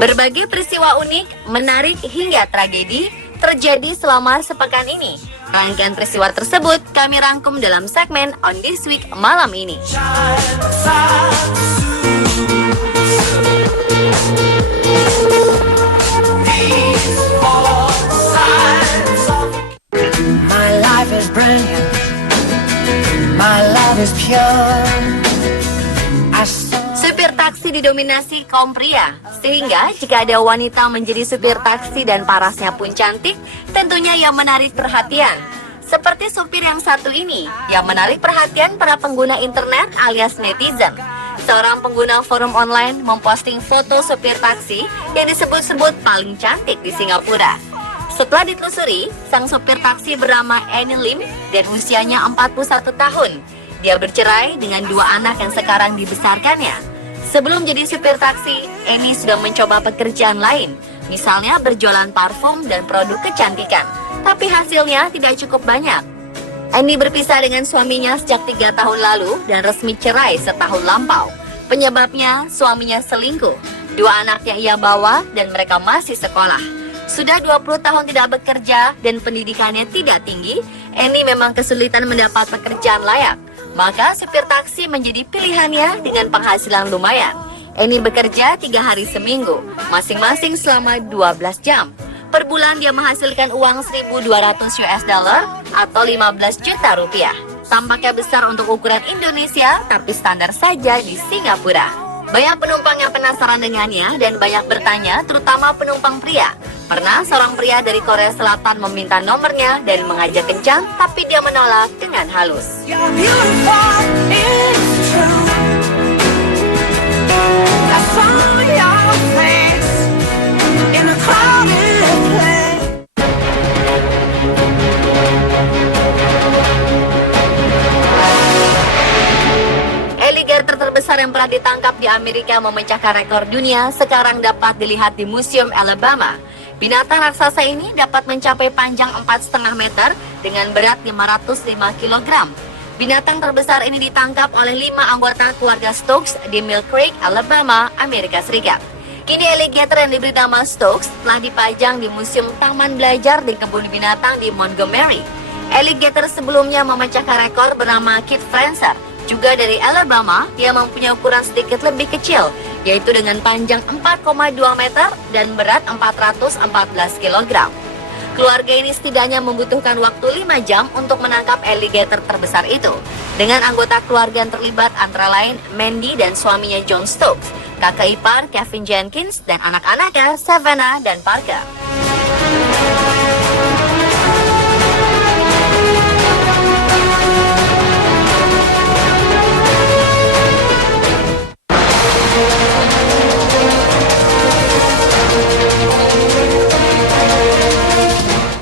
Berbagai peristiwa unik, menarik hingga tragedi terjadi selama sepekan ini. Rangkaian peristiwa tersebut kami rangkum dalam segmen On This Week malam ini. My life is brilliant. My love is pure. Supir taksi didominasi kaum pria, sehingga jika ada wanita menjadi supir taksi dan parasnya pun cantik, tentunya yang menarik perhatian. Seperti supir yang satu ini, yang menarik perhatian para pengguna internet alias netizen. Seorang pengguna forum online memposting foto supir taksi yang disebut-sebut paling cantik di Singapura. Setelah ditelusuri, sang supir taksi bernama Annie Lim dan usianya 41 tahun. Dia bercerai dengan 2 anak yang sekarang dibesarkannya. Sebelum jadi supir taksi, Annie sudah mencoba pekerjaan lain, misalnya berjualan parfum dan produk kecantikan. Tapi hasilnya tidak cukup banyak. Annie berpisah dengan suaminya sejak 3 tahun lalu dan resmi cerai setahun lampau. Penyebabnya, suaminya selingkuh. 2 anaknya ia bawa dan mereka masih sekolah. Sudah 20 tahun tidak bekerja dan pendidikannya tidak tinggi, Annie memang kesulitan mendapat pekerjaan layak. Maka supir taksi menjadi pilihannya dengan penghasilan lumayan. Annie bekerja 3 hari seminggu, masing-masing selama 12 jam. Per bulan dia menghasilkan uang 1.200 US dollar atau 15 juta rupiah. Tampaknya besar untuk ukuran Indonesia, tapi standar saja di Singapura. Banyak penumpang yang penasaran dengannya dan banyak bertanya, terutama penumpang pria. Pernah seorang pria dari Korea Selatan meminta nomornya dan mengajak kencan, tapi dia menolak dengan halus. Alligator terbesar yang pernah ditangkap di Amerika memecahkan rekor dunia sekarang dapat dilihat di Museum Alabama. Binatang raksasa ini dapat mencapai panjang 4,5 meter dengan berat 505 kg. Binatang terbesar ini ditangkap oleh 5 anggota keluarga Stokes di Mill Creek, Alabama, Amerika Serikat. Kini alligator yang diberi nama Stokes telah dipajang di Museum Taman Belajar di Kebun Binatang di Montgomery. Alligator sebelumnya memecahkan rekor bernama Kit Francer, juga dari Alabama, yang mempunyai ukuran sedikit lebih kecil, yaitu dengan panjang 4,2 meter dan berat 414 kg. Keluarga ini setidaknya membutuhkan waktu 5 jam untuk menangkap alligator terbesar itu. Dengan anggota keluarga yang terlibat antara lain Mandy dan suaminya John Stokes, kakak ipar Kevin Jenkins, dan anak-anaknya Savannah dan Parker.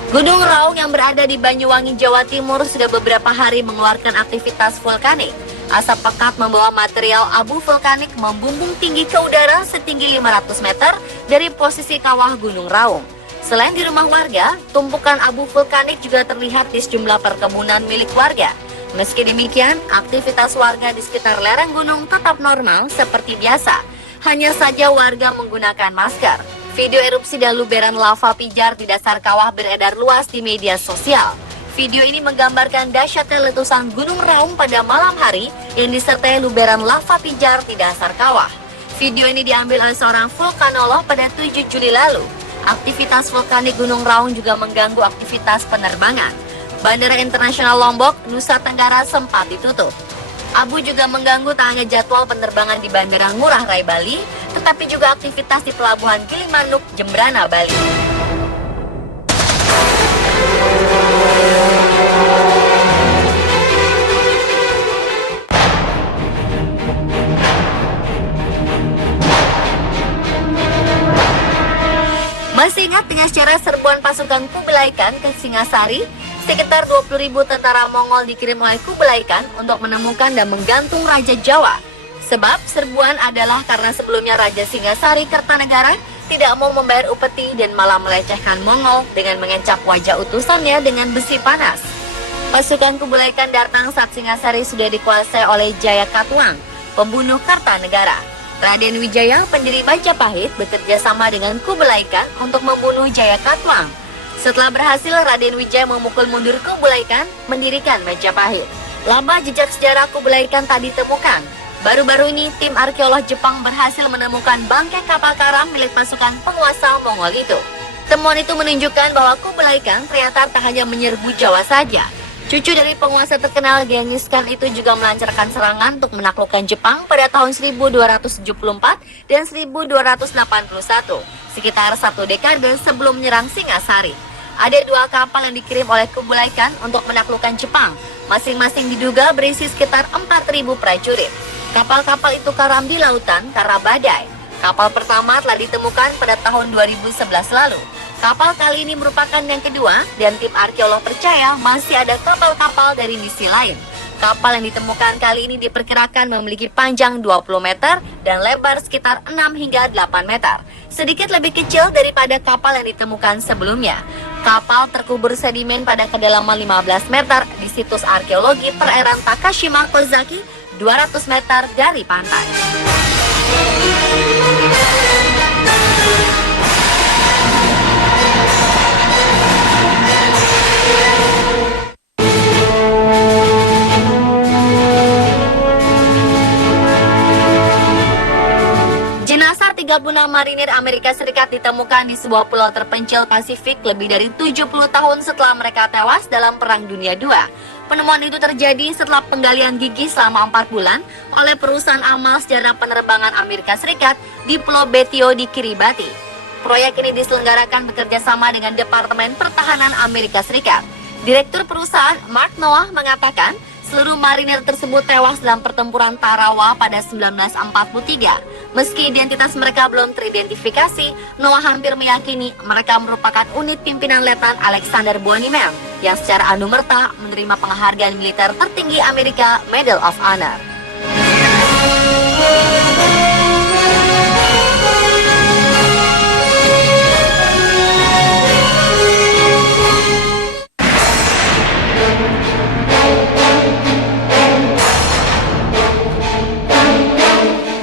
Gunung Raung yang berada di Banyuwangi, Jawa Timur sudah beberapa hari mengeluarkan aktivitas vulkanik. Asap pekat membawa material abu vulkanik membumbung tinggi ke udara setinggi 500 meter dari posisi kawah Gunung Raung. Selain di rumah warga, tumpukan abu vulkanik juga terlihat di sejumlah perkebunan milik warga. Meski demikian, aktivitas warga di sekitar lereng gunung tetap normal seperti biasa. Hanya saja warga menggunakan masker. Video erupsi dan luberan lava pijar di dasar kawah beredar luas di media sosial. Video ini menggambarkan dahsyatnya letusan Gunung Raung pada malam hari yang disertai luberan lava pijar di dasar kawah. Video ini diambil oleh seorang vulkanolog pada 7 Juli lalu. Aktivitas vulkanik Gunung Raung juga mengganggu aktivitas penerbangan. Bandara Internasional Lombok, Nusa Tenggara sempat ditutup. Abu juga mengganggu tak hanya jadwal penerbangan di Bandara Ngurah Rai Bali, tetapi juga aktivitas di Pelabuhan Gilimanuk, Jembrana, Bali. Masih ingat dengan sejarah serbuan pasukan Kublai Khan ke Singasari? Sekitar 20.000 tentara Mongol dikirim oleh Kublai Khan untuk menemukan dan menggantung Raja Jawa. Sebab serbuan adalah karena sebelumnya Raja Singasari Kertanegara tidak mau membayar upeti dan malah melecehkan Mongol dengan mengencap wajah utusannya dengan besi panas. Pasukan Kublai Khan datang saat Singasari sudah dikuasai oleh Jaya Katuang, pembunuh Kertanegara. Raden Wijaya, pendiri Majapahit, bekerja sama dengan Kublai Khan untuk membunuh Jayakatwang. Setelah berhasil, Raden Wijaya memukul mundur Kublai Khan, mendirikan Majapahit. Lama jejak sejarah Kublai Khan tak ditemukan. Baru-baru ini, tim arkeolog Jepang berhasil menemukan bangkai kapal karam milik pasukan penguasa Mongol itu. Temuan itu menunjukkan bahwa Kublai Khan ternyata tak hanya menyerbu Jawa saja. Cucu dari penguasa terkenal Genghis Khan itu juga melancarkan serangan untuk menaklukkan Jepang pada tahun 1274 dan 1281, sekitar 1 dekade sebelum menyerang Singasari. Ada 2 kapal yang dikirim oleh Kublai Khan untuk menaklukkan Jepang, masing-masing diduga berisi sekitar 4.000 prajurit. Kapal-kapal itu karam di lautan karena badai. Kapal pertama telah ditemukan pada tahun 2011 lalu. Kapal kali ini merupakan yang kedua, dan tim arkeolog percaya masih ada kapal-kapal dari misi lain. Kapal yang ditemukan kali ini diperkirakan memiliki panjang 20 meter dan lebar sekitar 6 hingga 8 meter. Sedikit lebih kecil daripada kapal yang ditemukan sebelumnya. Kapal terkubur sedimen pada kedalaman 15 meter di situs arkeologi perairan Takashima Kozaki, 200 meter dari pantai. Jenazah 36 marinir Amerika Serikat ditemukan di sebuah pulau terpencil Pasifik lebih dari 70 tahun setelah mereka tewas dalam Perang Dunia II. Penemuan itu terjadi setelah penggalian gigi selama 4 bulan oleh perusahaan amal sejarah penerbangan Amerika Serikat di Pulau Betio di Kiribati. Proyek ini diselenggarakan bekerja sama dengan Departemen Pertahanan Amerika Serikat. Direktur perusahaan Mark Noah mengatakan seluruh marinir tersebut tewas dalam pertempuran Tarawa pada 1943. Meski identitas mereka belum teridentifikasi, Noah hampir meyakini mereka merupakan unit pimpinan Letnan Alexander Buoniman yang secara anumerta menerima penghargaan militer tertinggi Amerika, Medal of Honor.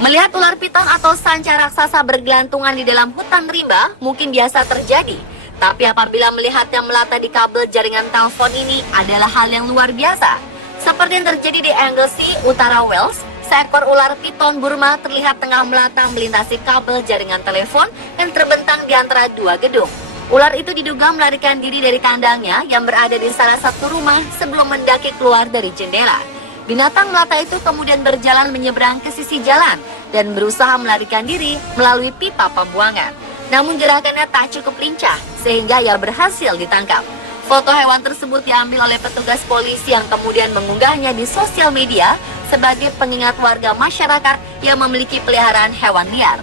Melihat ular piton atau sanca raksasa bergelantungan di dalam hutan rimba mungkin biasa terjadi. Tapi apabila melihatnya melata di kabel jaringan telepon ini adalah hal yang luar biasa. Seperti yang terjadi di Anglesey, Utara Wales, seekor ular piton Burma terlihat tengah melata melintasi kabel jaringan telepon yang terbentang di antara 2 gedung. Ular itu diduga melarikan diri dari kandangnya yang berada di salah satu rumah sebelum mendaki keluar dari jendela. Binatang melata itu kemudian berjalan menyeberang ke sisi jalan dan berusaha melarikan diri melalui pipa pembuangan. Namun gerakannya tak cukup lincah sehingga ia berhasil ditangkap. Foto hewan tersebut diambil oleh petugas polisi yang kemudian mengunggahnya di sosial media sebagai pengingat warga masyarakat yang memiliki peliharaan hewan liar.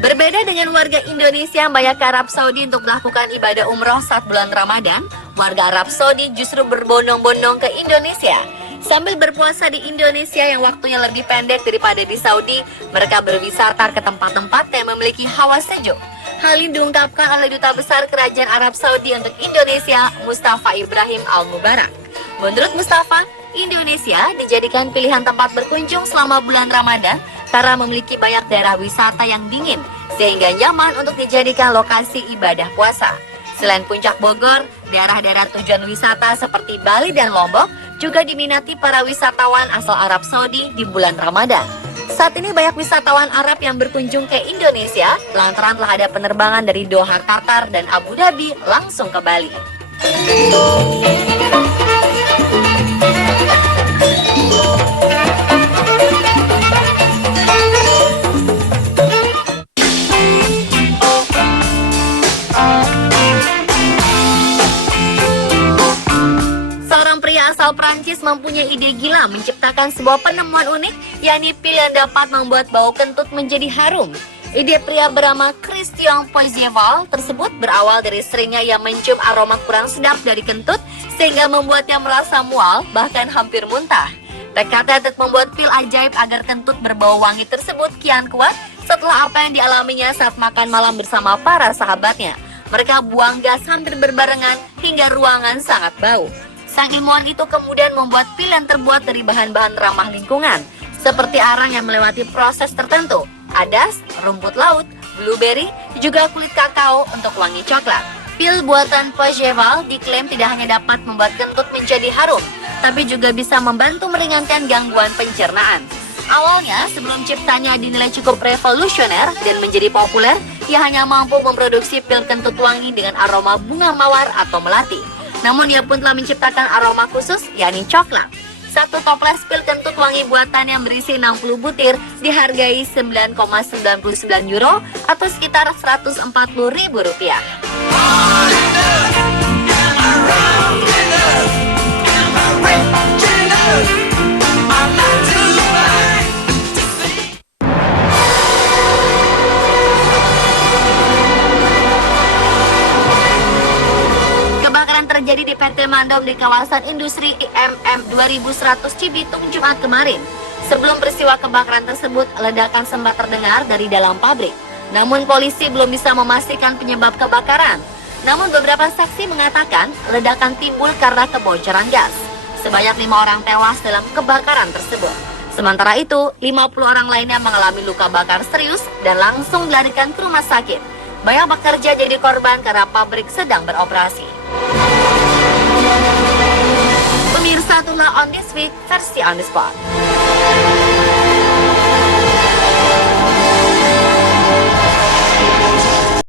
Berbeda dengan warga Indonesia yang banyak ke Arab Saudi untuk melakukan ibadah umroh saat bulan Ramadan, warga Arab Saudi justru berbondong-bondong ke Indonesia. Sambil berpuasa di Indonesia yang waktunya lebih pendek daripada di Saudi, mereka berwisata ke tempat-tempat yang memiliki hawa sejuk. Hal ini diungkapkan oleh Duta Besar Kerajaan Arab Saudi untuk Indonesia, Mustafa Ibrahim Al-Mubarak. Menurut Mustafa, Indonesia dijadikan pilihan tempat berkunjung selama bulan Ramadan karena memiliki banyak daerah wisata yang dingin, sehingga nyaman untuk dijadikan lokasi ibadah puasa. Selain Puncak Bogor, daerah-daerah tujuan wisata seperti Bali dan Lombok juga diminati para wisatawan asal Arab Saudi di bulan Ramadan. Saat ini banyak wisatawan Arab yang berkunjung ke Indonesia lantaran telah ada penerbangan dari Doha, Qatar, dan Abu Dhabi langsung ke Bali. Asal Prancis mempunyai ide gila menciptakan sebuah penemuan unik, yakni pil yang dapat membuat bau kentut menjadi harum. Ide pria bernama Christian Poizieval tersebut berawal dari seringnya ia mencium aroma kurang sedap dari kentut sehingga membuatnya merasa mual, bahkan hampir muntah. Tekadnya untuk membuat pil ajaib agar kentut berbau wangi tersebut kian kuat Lihatlah apa yang dialaminya saat makan malam bersama para sahabatnya. Mereka buang gas hampir berbarengan hingga ruangan sangat bau. Sang ilmuwan itu kemudian membuat pil yang terbuat dari bahan-bahan ramah lingkungan, seperti arang yang melewati proses tertentu, adas, rumput laut, blueberry, juga kulit kakao untuk wangi coklat. Pil buatan Pageval diklaim tidak hanya dapat membuat kentut menjadi harum, tapi juga bisa membantu meringankan gangguan pencernaan. Awalnya, sebelum ciptanya dinilai cukup revolusioner dan menjadi populer, ia hanya mampu memproduksi pil kentut wangi dengan aroma bunga mawar atau melati. Namun ia pun telah menciptakan aroma khusus, yakni coklat. Satu toples pil kentut wangi buatan yang berisi 60 butir dihargai 9,99 euro atau sekitar Rp140.000. Kebakaran terjadi di PT Mandom di kawasan industri IMM 2100 Cibitung Jumat kemarin. Sebelum peristiwa kebakaran tersebut, ledakan sempat terdengar dari dalam pabrik. Namun polisi belum bisa memastikan penyebab kebakaran. Namun beberapa saksi mengatakan ledakan timbul karena kebocoran gas. Sebanyak 5 orang tewas dalam kebakaran tersebut. Sementara itu, 50 orang lainnya mengalami luka bakar serius dan langsung dilarikan ke rumah sakit. Banyak pekerja jadi korban karena pabrik sedang beroperasi. Pemirsa, itulah On This Week versi On The Spot.